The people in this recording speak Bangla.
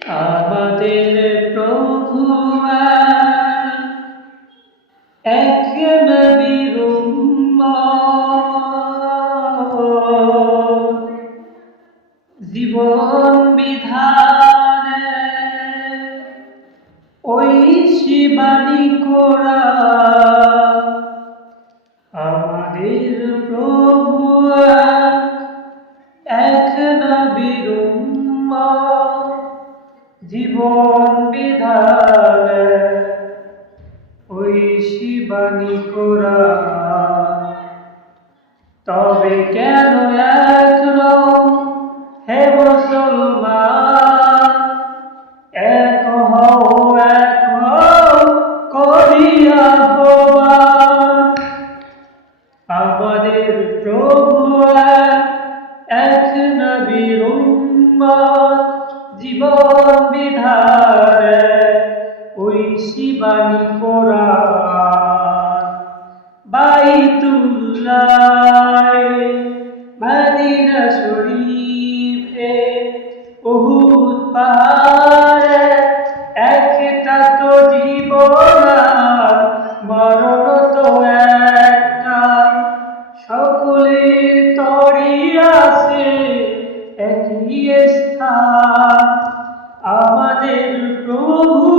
আমাদের প্রভু এক নবীর উম্মত, জীবন বিধানে ঐশী বাণী কোরআন। আমাদের প্রভু এক নবীর উম্মত, জীবন বিধানে ঐশী বাণী কোরআন। তবে কেন এখনো হে মুসলমান, এক হও করিয়া আহ্বান। আমাদের প্রভু এক নবীর উম্মত, জীবন বিধানে ঐশী বাণী কোরআন। বাইতুল্লাহ মদিনা শরীফে উহুদ পাহাড়ে একটা তো জীবন, মরণ তো একটাই, সকলের তরি আছে একই স্থান। আমাদের প্রভু